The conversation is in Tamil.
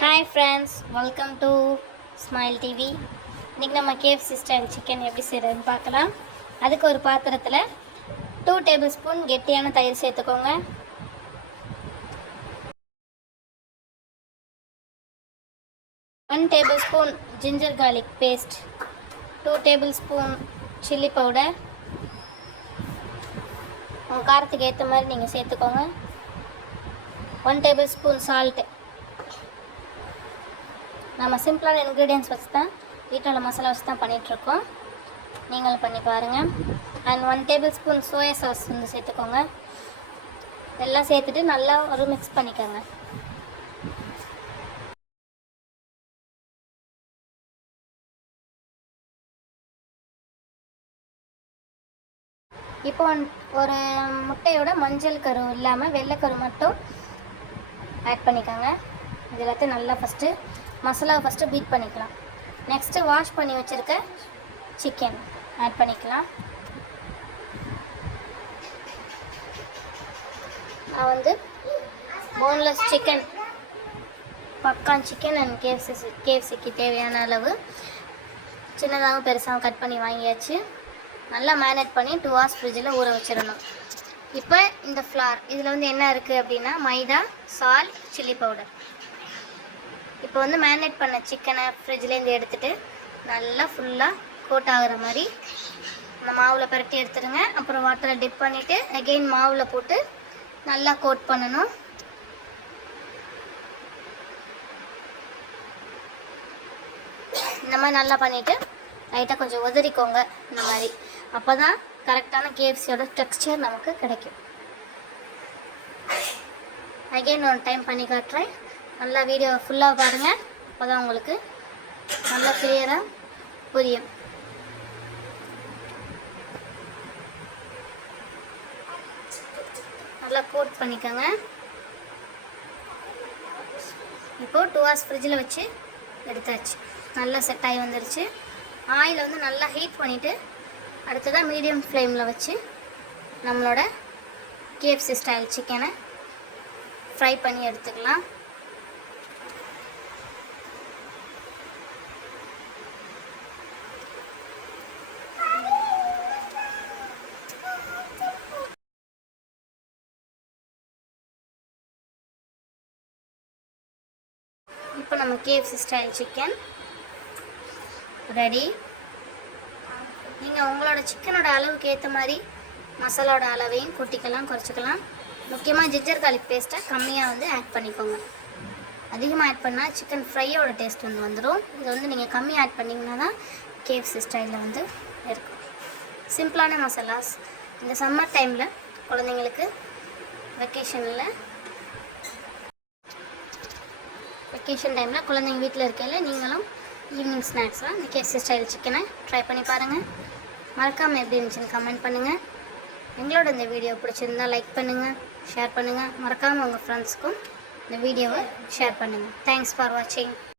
Hi friends, welcome to smile TV. இன்றைக்கி நம்ம KFC ஸ்டைல் சிக்கன் எப்படி செய்கிறதுன்னு பார்க்கலாம். அதுக்கு ஒரு பாத்திரத்தில் 2 டேபிள் ஸ்பூன் கெட்டியான தயிர் சேர்த்துக்கோங்க. 1 tablespoon ginger garlic paste, 2 tablespoon chilli powder, உங்கள் காரத்துக்கு ஏற்ற மாதிரி நீங்கள் சேர்த்துக்கோங்க. 1 டேபிள் ஸ்பூன் சால்ட்டு. நம்ம சிம்பிளான இன்க்ரீடியன்ட்ஸ் வச்சு தான் வீட்டில் உள்ள மசாலா வச்சு தான் பண்ணிகிட்ருக்கோம். நீங்களும் பண்ணி பாருங்கள். And 1 table spoon soya sauce வந்து சேர்த்துக்கோங்க. எல்லாம் சேர்த்துட்டு நல்லா ஒரு மிக்ஸ் பண்ணிக்கோங்க. இப்போ ஒரு முட்டையோட மஞ்சள் கரு இல்லாமல் வெள்ளைக்கரு மட்டும் ஆட் பண்ணிக்கோங்க. இது எல்லாத்தையும் நல்லா மசாலாவை ஃபஸ்ட்டு பீட் பண்ணிக்கலாம். நெக்ஸ்ட்டு வாஷ் பண்ணி வச்சுருக்க சிக்கன் ஆட் பண்ணிக்கலாம். நான் வந்து போன்லெஸ் சிக்கன், பக்கான் சிக்கன் அண்ட் கேஎஃப்சிக்கு தேவையான அளவு சின்னதாகவும் பெருசாகவும் கட் பண்ணி வாங்கியாச்சு. நல்லா மேரினேட் பண்ணி 2 hours ஃப்ரிட்ஜில் ஊற வச்சிடணும். இப்போ இந்த ஃப்ளார் இதில் வந்து என்ன இருக்குது அப்படின்னா மைதா, சால்ட், சில்லி பவுடர். இப்போ வந்து மேரினேட் பண்ண சிக்கனை ஃப்ரிட்ஜ்லேருந்து எடுத்துகிட்டு நல்லா ஃபுல்லாக கோட் ஆகிற மாதிரி அந்த மாவில் பரட்டி எடுத்துடுங்க. அப்புறம் வாட்டரில் டிப் பண்ணிவிட்டு அகெயின் மாவில் போட்டு நல்லா கோட் பண்ணணும். இந்த மாதிரி நல்லா பண்ணிவிட்டு லைட்டாக கொஞ்சம் உதறிக்கோங்க. இந்த மாதிரி அப்போ தான் கரெக்டான KFCயோட டெக்ஸ்சர் நமக்கு கிடைக்கும். அகெயின் ஒரு டைம் பண்ணி காட்டுறேன். நல்லா வீடியோ ஃபுல்லாக பாருங்கள். அப்போ தான் உங்களுக்கு நல்லா கிளியராக புரியும். நல்லா கோட் பண்ணிக்கோங்க. இப்போது 2 hours ஃப்ரிட்ஜில் வச்சு எடுத்தாச்சு. நல்லா செட் ஆகி வந்துருச்சு. ஆயில் வந்து நல்லா ஹீட் பண்ணிவிட்டு அடுத்ததாக மீடியம் ஃப்ளேமில் வச்சு நம்மளோட KFC ஸ்டைல் சிக்கனை ஃப்ரை பண்ணி எடுத்துக்கலாம். இப்போ நம்ம KFC ஸ்டைல் சிக்கன் ரெடி. நீங்கள் உங்களோட சிக்கனோட அளவுக்கு ஏற்ற மாதிரி மசாலாவோட அளவையும் கூட்டிக்கலாம், குறைச்சிக்கலாம். முக்கியமாக ஜிஞ்சர் கார்லிக் பேஸ்ட்டை கம்மியாக வந்து ஆட் பண்ணிக்கோங்க. அதிகமாக ஆட் பண்ணால் சிக்கன் ஃப்ரையோட டேஸ்ட் வந்துடும். இது வந்து நீங்கள் கம்மியாக ஆட் பண்ணிங்கன்னா தான் KFC ஸ்டைலில் வந்து இருக்கும். சிம்பிளான மசாலாஸ் இந்த சம்மர் டைமில் குழந்தைங்களுக்கு வெக்கேஷன் டைமில் குழந்தைங்க வீட்டில் இருக்கையில் நீங்களும் ஈவினிங் ஸ்நாக்ஸாக இந்த KFC ஸ்டைல் சிக்கனை ட்ரை பண்ணி பாருங்கள். மறக்காமல் எப்படி இருந்துச்சுன்னு கமெண்ட் பண்ணுங்கள். எங்களோட இந்த வீடியோ பிடிச்சிருந்தால் லைக் பண்ணுங்கள், ஷேர் பண்ணுங்கள். மறக்காமல் உங்கள் ஃப்ரெண்ட்ஸ்க்கும் இந்த வீடியோவை ஷேர் பண்ணுங்கள். தேங்க்ஸ் ஃபார் வாட்சிங்.